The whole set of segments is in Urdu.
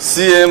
CM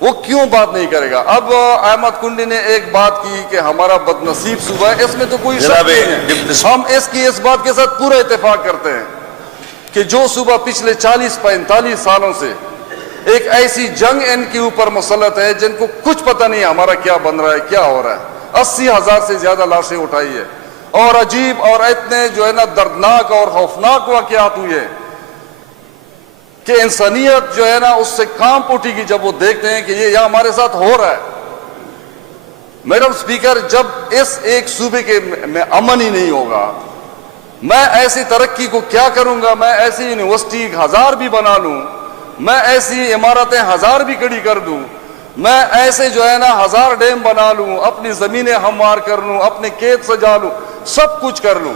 وہ کیوں بات نہیں کرے گا؟ اب احمد کنڈی نے ایک بات کی کہ ہمارا بدنصیب صوبہ ہے، اس میں تو کوئی شک نہیں ہے، ہم اس بات کے ساتھ پورا اتفاق کرتے ہیں کہ جو صوبہ پچھلے 40-45 سالوں سے ایک ایسی جنگ ان کے اوپر مسلط ہے جن کو کچھ پتہ نہیں ہے ہمارا کیا بن رہا ہے، کیا ہو رہا ہے، 80,000 سے زیادہ لاشیں اٹھائی ہے، اور عجیب اور اتنے جو ہے نا دردناک اور خوفناک واقعات ہوئے ہیں کہ انسانیت جو ہے نا اس سے کانپ اٹھے گی جب وہ دیکھتے ہیں کہ یہ یہاں ہمارے ساتھ ہو رہا ہے۔ میڈم سپیکر، جب اس ایک صوبے کے میں امن ہی نہیں ہوگا، میں ایسی ترقی کو کیا کروں گا؟ میں ایسی یونیورسٹی 1000 بھی بنا لوں، میں ایسی عمارتیں 1000 بھی کھڑی کر دوں، میں ایسے جو ہے نا 1000 ڈیم بنا لوں، اپنی زمینیں ہموار کر لوں، اپنے کھیت سجا لوں، سب کچھ کر لوں،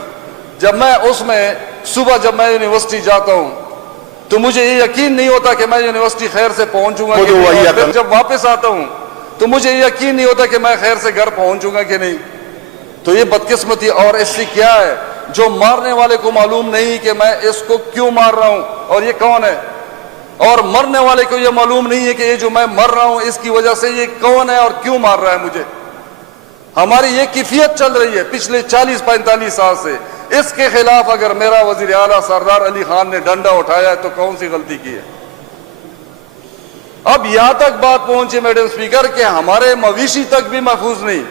جب میں اس میں صبح جب میں یونیورسٹی جاتا ہوں تو مجھے یہ یقین نہیں ہوتا کہ میں یونیورسٹی خیر سے پہنچوں گا کہ نہیں، اور پھر جب واپس آتا ہوں تو مجھے یہ یقین نہیں ہوتا کہ میں خیر سے گھر پہنچوں گا کہ نہیں۔ تو یہ بدقسمتی، اور اس سے کیا ہے؟ جو مارنے والے کو معلوم نہیں کہ میں اس کو کیوں مار رہا ہوں اور یہ کون ہے، اور مرنے والے کو یہ معلوم نہیں ہے کہ یہ جو میں مر رہا ہوں اس کی وجہ سے یہ کون ہے اور کیوں مار رہا ہے مجھے۔ ہماری یہ کیفیت چل رہی ہے پچھلے 40-45 سال سے۔ اس کے خلاف اگر میرا وزیر اعلیٰ سردار علی خان نے ڈنڈا اٹھایا ہے تو کون سی غلطی کی ہے؟ اب یہاں تک بات پہنچی میڈم سپیکر کہ ہمارے مویشی تک بھی محفوظ نہیں۔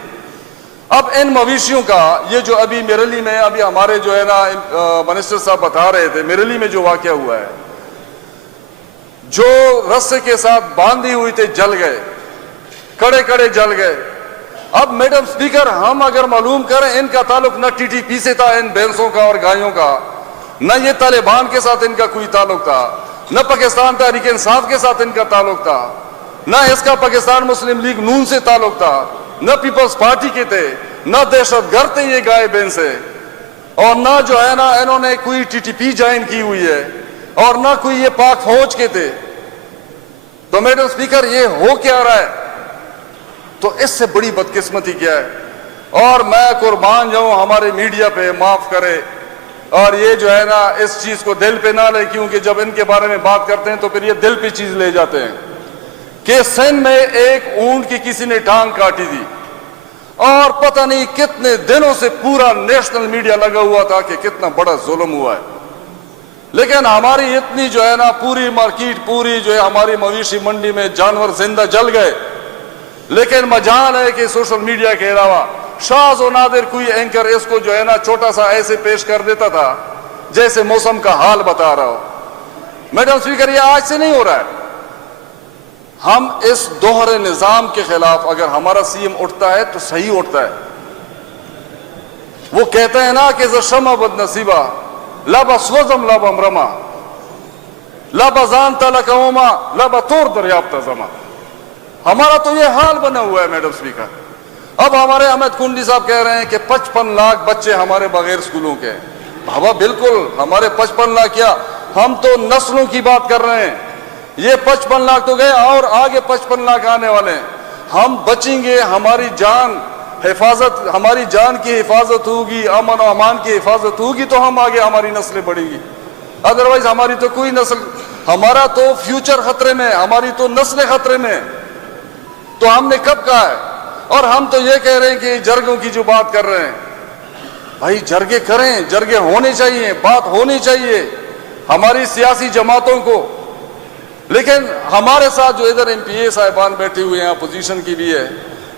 اب ان مویشیوں کا یہ جو ابھی میرلی میں ابھی ہمارے جو ہے نا منسٹر صاحب بتا رہے تھے، میرلی میں جو واقعہ ہوا ہے، جو رسے کے ساتھ باندھی ہوئی تھے جل گئے، کڑے کڑے جل گئے۔ اب میڈم سپیکر، ہم اگر معلوم کریں ان کا تعلق نہ ٹی ٹی پی سے تھا، ان بھینسوں کا اور گایوں کا، نہ یہ طالبان کے ساتھ ان کا کوئی تعلق تھا، نہ پاکستان تحریک انصاف کے ساتھ ان کا تعلق تھا، نہ اس کا پاکستان مسلم لیگ نون سے تعلق تھا، نہ پیپلز پارٹی کے تھے، نہ دہشت گرد تھے یہ گائے بین سے، اور نہ جو ہے نا انہوں نے کوئی ٹی ٹی پی جوائن کی ہوئی ہے، اور نہ کوئی یہ پاک فوج کے تھے۔ تو میڈم سپیکر، یہ ہو کیا رہا ہے؟ تو اس سے بڑی بدقسمتی کیا ہے؟ اور میں قربان جاؤں ہمارے میڈیا پہ، معاف کرے، اور یہ جو ہے نا اس چیز کو دل پہ نہ لے، کیونکہ جب ان کے بارے میں بات کرتے ہیں تو پھر یہ دل پہ چیز لے جاتے ہیں کہ سندھ میں ایک اونٹ کی کسی نے ٹانگ کاٹی تھی، اور پتہ نہیں کتنے دنوں سے پورا نیشنل میڈیا لگا ہوا تھا کہ کتنا بڑا ظلم ہوا ہے، لیکن ہماری اتنی جو ہے نا پوری مارکیٹ، پوری جو ہے ہماری مویشی منڈی میں جانور زندہ جل گئے، لیکن مجال ہے کہ سوشل میڈیا کے علاوہ شاذ و نادر کوئی اینکر اس کو جو ہے نا چھوٹا سا ایسے پیش کر دیتا تھا جیسے موسم کا حال بتا رہا ہو۔ میڈم سپیکر، یہ آج سے نہیں ہو رہا ہے۔ ہم اس دوہرے نظام کے خلاف اگر ہمارا سی ایم اٹھتا ہے تو صحیح اٹھتا ہے۔ وہ کہتے ہیں نا کہ شمع بد نصیبہ لبا سوزم لبا مرما لبا زانتا لکوما لبا طور دریافتہ زما۔ ہمارا تو یہ حال بنا ہوا ہے میڈم سپیکر۔ اب ہمارے احمد کنڈی صاحب کہہ رہے ہیں کہ 55 لاکھ بچے ہمارے بغیر سکولوں کے ہیں۔ بابا بالکل، ہمارے 55 لاکھ کیا، ہم تو نسلوں کی بات کر رہے ہیں۔ یہ 55 لاکھ تو گئے اور آگے 55 لاکھ آنے والے ہیں۔ ہم بچیں گے، ہماری جان حفاظت، ہماری جان کی حفاظت ہوگی، امن و امان کی حفاظت ہوگی تو ہم آگے ہماری نسلیں بڑھیں گی۔ ادروائز ہماری تو کوئی نسل، ہمارا تو فیوچر خطرے میں، ہماری تو نسلیں خطرے میں۔ تو ہم نے کب کہا ہے؟ اور ہم تو یہ کہہ رہے ہیں کہ جرگوں کی جو بات کر رہے ہیں، بھائی جرگے کریں، جرگے ہونے چاہیے، بات ہونی چاہیے ہماری سیاسی جماعتوں کو۔ لیکن ہمارے ساتھ جو ادھر ایم پی اے صاحبان بیٹھے ہوئے ہیں، اپوزیشن کی بھی ہے،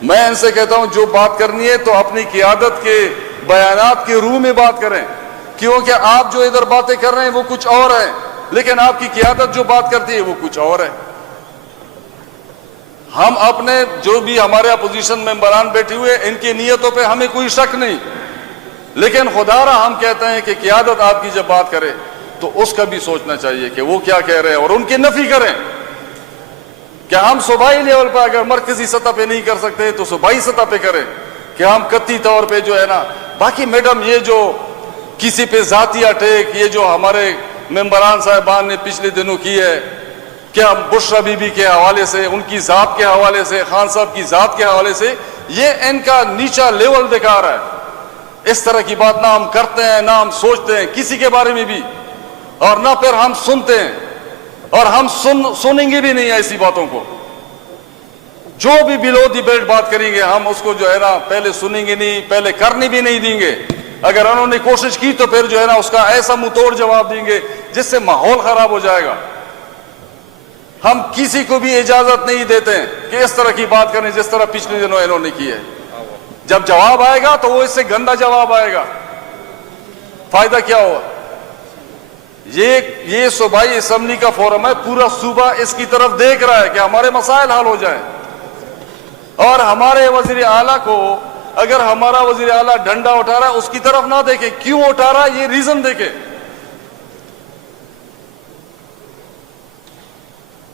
میں ان سے کہتا ہوں جو بات کرنی ہے تو اپنی قیادت کے بیانات کے روح میں بات کریں، کیونکہ آپ جو ادھر باتیں کر رہے ہیں وہ کچھ اور ہیں، لیکن آپ کی قیادت جو بات کرتی ہے وہ کچھ اور ہے۔ ہم اپنے جو بھی ہمارے اپوزیشن ممبران بیٹھے ہوئے ان کی نیتوں پہ ہمیں کوئی شک نہیں، لیکن خدا را ہم کہتے ہیں کہ قیادت آپ کی جب بات کرے تو اس کا بھی سوچنا چاہیے کہ وہ کیا کہہ رہے ہیں اور ان کی نفی کریں۔ کہ ہم صوبائی لیول پہ اگر مرکزی سطح پہ نہیں کر سکتے تو صوبائی سطح پہ کریں، کہ ہم قطعی طور پہ جو ہے نا۔ باقی میڈم یہ جو کسی پہ ذاتی اٹیک، یہ جو ہمارے ممبران صاحبان نے پچھلے دنوں کی ہے، کیا بشرا بی بی کے حوالے سے، ان کی ذات کے حوالے سے، خان صاحب کی ذات کے حوالے سے، یہ ان کا نیچا لیول دکھا رہا ہے۔ اس طرح کی بات نہ ہم کرتے ہیں، نہ ہم سوچتے ہیں کسی کے بارے میں بھی، اور نہ پھر ہم سنتے ہیں، اور ہم سنیں گے بھی نہیں ایسی باتوں کو۔ جو بھی بلو ڈیبیٹ بات کریں گے ہم اس کو جو ہے نا پہلے سنیں گے نہیں, پہلے کرنے بھی نہیں دیں گے. اگر انہوں نے کوشش کی تو پھر جو ہے نا اس کا ایسا منہ توڑ جواب دیں گے جس سے ماحول خراب ہو جائے گا. ہم کسی کو بھی اجازت نہیں دیتے ہیں کہ اس طرح کی بات کریں جس طرح پچھلے دنوں انہوں نے کی ہے. جب جواب آئے گا تو وہ اس سے گندا جواب آئے گا, فائدہ کیا ہوا؟ یہ صوبائی اسمبلی کا فورم ہے, پورا صوبہ اس کی طرف دیکھ رہا ہے کہ ہمارے مسائل حل ہو جائیں. اور ہمارے وزیر اعلیٰ کو, اگر ہمارا وزیر اعلیٰ ڈنڈا اٹھا رہا ہے اس کی طرف نہ دیکھیں, کیوں اٹھا رہا ہے یہ ریزن دیکھیں.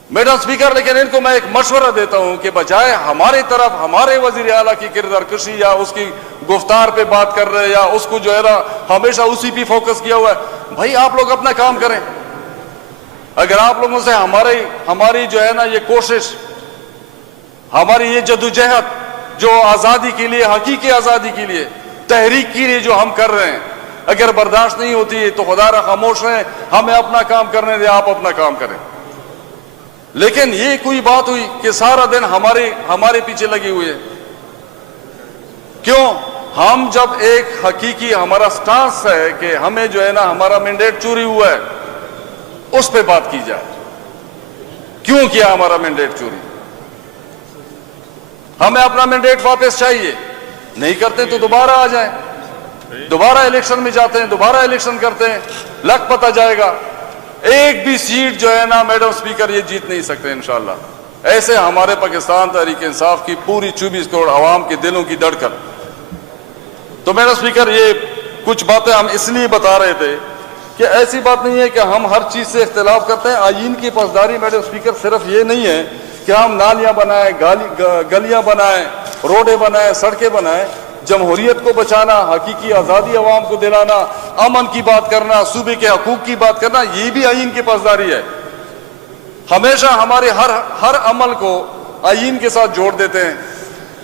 میڈم اسپیکر, لیکن ان کو میں ایک مشورہ دیتا ہوں کہ بجائے ہماری طرف ہمارے وزیر اعلیٰ کی کردار کشی یا اس کی گفتار پہ بات کر رہے یا اس کو جو ہے نا ہمیشہ اسی پہ فوکس کیا ہوا ہے, بھائی آپ لوگ اپنا کام کریں. اگر آپ لوگوں سے ہماری جو ہے نا یہ کوشش, ہماری یہ جدوجہد جو آزادی کے لیے, حقیقی آزادی کے لیے, تحریک کے لیے جو ہم کر رہے ہیں, اگر برداشت نہیں ہوتی تو خدا را خاموش رہیں, ہمیں اپنا کام کرنے دیں, آپ اپنا کام کریں. لیکن یہ کوئی بات ہوئی کہ سارا دن ہمارے پیچھے لگی ہوئی ہے. کیوں؟ ہم جب ایک حقیقی ہمارا سٹانس ہے کہ ہمیں جو ہے نا ہمارا مینڈیٹ چوری ہوا ہے, اس پہ بات کی جائے. کیوں کیا ہمارا مینڈیٹ چوری؟ ہمیں اپنا مینڈیٹ واپس چاہیے. نہیں کرتے تو دوبارہ آ جائیں, دوبارہ الیکشن میں جاتے ہیں, دوبارہ الیکشن کرتے ہیں, لک پتہ جائے گا. ایک بھی سیٹ جو ہے نا میڈم اسپیکر یہ جیت نہیں سکتے انشاءاللہ. ایسے ہمارے پاکستان تحریک انصاف کی پوری 24 کروڑ عوام کے دلوں کی دھڑکن. تو میڈم اسپیکر یہ کچھ باتیں ہم اس لیے بتا رہے تھے کہ ایسی بات نہیں ہے کہ ہم ہر چیز سے اختلاف کرتے ہیں. آئین کی پاسداری میڈم اسپیکر صرف یہ نہیں ہے کہ ہم نالیاں بنائیں, گلیاں بنائیں, روڈیں بنائیں, سڑکیں بنائیں. جمہوریت کو بچانا, حقیقی آزادی عوام کو دلانا, امن کی بات کرنا, صوبے کے حقوق کی بات کرنا, یہ بھی آئین کی پاسداری ہے. ہمیشہ ہمارے ہر عمل کو آئین کے ساتھ جوڑ دیتے ہیں.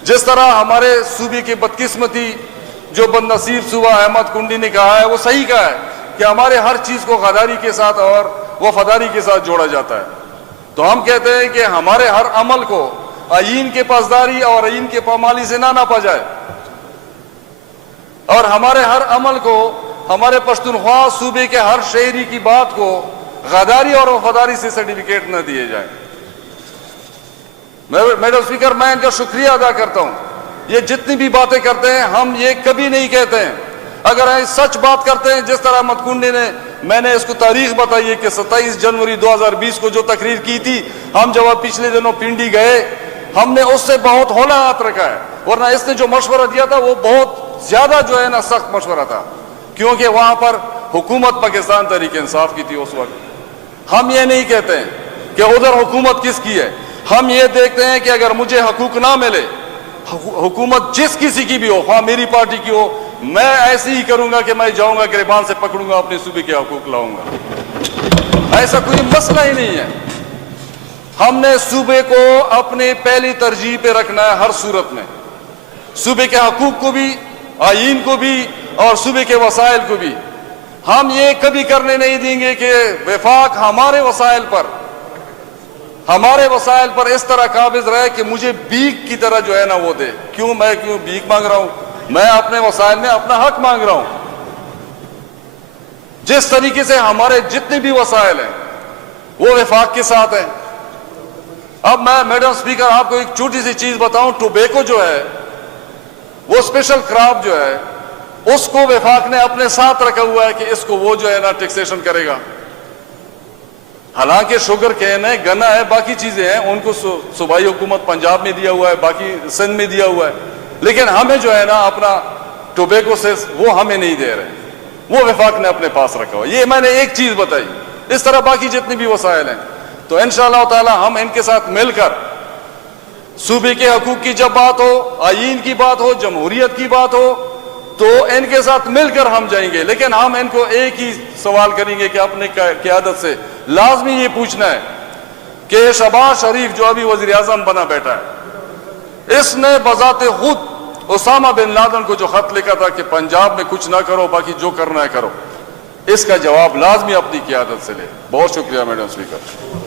جس طرح ہمارے صوبے کی بدقسمتی جو بد نصیب صوبہ احمد کنڈی نے کہا ہے وہ صحیح کہا ہے کہ ہمارے ہر چیز کو غداری کے ساتھ اور وفاداری کے ساتھ جوڑا جاتا ہے. تو ہم کہتے ہیں کہ ہمارے ہر عمل کو آئین کے پاسداری اور آئین کے پامالی سے نہ ناپا جائے, اور ہمارے ہر عمل کو ہمارے پشتونخوا صوبے کے ہر شہری کی بات کو غداری اور وفاداری سے سرٹیفکیٹ نہ دیے جائیں. میڈم اسپیکر, میں ان کا شکریہ ادا کرتا ہوں. یہ جتنی بھی باتیں کرتے ہیں ہم یہ کبھی نہیں کہتے ہیں. اگر ہم سچ بات کرتے ہیں جس طرح احمد کنڈی نے, میں نے اس کو تاریخ بتائی ہے کہ 27 جنوری 2020 کو جو تقریر کی تھی, ہم جب پچھلے دنوں پنڈی گئے ہم نے اس سے بہت ہولا ہاتھ رکھا ہے, ورنہ اس نے جو مشورہ دیا تھا وہ بہت زیادہ جو ہے نا سخت مشورہ تھا, کیونکہ وہاں پر حکومت پاکستان تحریک انصاف کی تھی اس وقت. ہم یہ نہیں کہتے ہیں کہ ادھر حکومت کس کی ہے, ہم یہ دیکھتے ہیں کہ اگر مجھے حقوق نہ ملے, حکومت جس کسی کی بھی ہو, خواہ میری پارٹی کی ہو, میں ایسے ہی کروں گا کہ میں جاؤں گا گریبان سے پکڑوں گا, اپنے صوبے کے حقوق لاؤں گا. ایسا کوئی مسئلہ ہی نہیں ہے. ہم نے صوبے کو اپنی پہلی ترجیح پہ رکھنا ہے ہر صورت میں, صوبے کے حقوق کو بھی, آئین کو بھی, اور صوبے کے وسائل کو بھی. ہم یہ کبھی کرنے نہیں دیں گے کہ وفاق ہمارے وسائل پر اس طرح قابض رہے کہ مجھے بھیک کی طرح جو ہے نا وہ دے. میں کیوں بھیک مانگ رہا ہوں؟ میں اپنے وسائل میں اپنا حق مانگ رہا ہوں. جس طریقے سے ہمارے جتنے بھی وسائل ہیں وہ وفاق کے ساتھ ہیں. اب میں میڈم اسپیکر آپ کو ایک چھوٹی سی چیز بتاؤں, ٹوبیکو جو ہے وہ اسپیشل کراپ جو ہے اس کو وفاق نے اپنے ساتھ رکھا ہوا ہے کہ اس کو وہ جو ہے نا ٹیکسیشن کرے گا. حالانکہ شوگر کین ہے, گنا ہے, باقی چیزیں ہیں, ان کو صوبائی حکومت پنجاب میں دیا ہوا ہے, باقی سندھ میں دیا ہوا ہے, لیکن ہمیں جو ہے نا اپنا ٹوبیکو سے وہ ہمیں نہیں دے رہے, وہ وفاق نے اپنے پاس رکھا ہوا. یہ میں نے ایک چیز بتائی. اس طرح باقی جتنی بھی وسائل ہیں تو انشاءاللہ تعالی ہم ان کے ساتھ مل کر صوبے کے حقوق کی جب بات ہو, آئین کی بات ہو, جمہوریت کی بات ہو, تو ان کے ساتھ مل کر ہم جائیں گے. لیکن ہم ان کو ایک ہی سوال کریں گے کہ اپنے قیادت سے لازمی یہ پوچھنا ہے کہ شہباز شریف جو ابھی وزیر اعظم بنا بیٹھا ہے, اس نے بذات خود اسامہ بن لادن کو جو خط لکھا تھا کہ پنجاب میں کچھ نہ کرو, باقی جو کرنا ہے کرو, اس کا جواب لازمی اپنی قیادت سے لے. بہت شکریہ میڈم اسپیکر.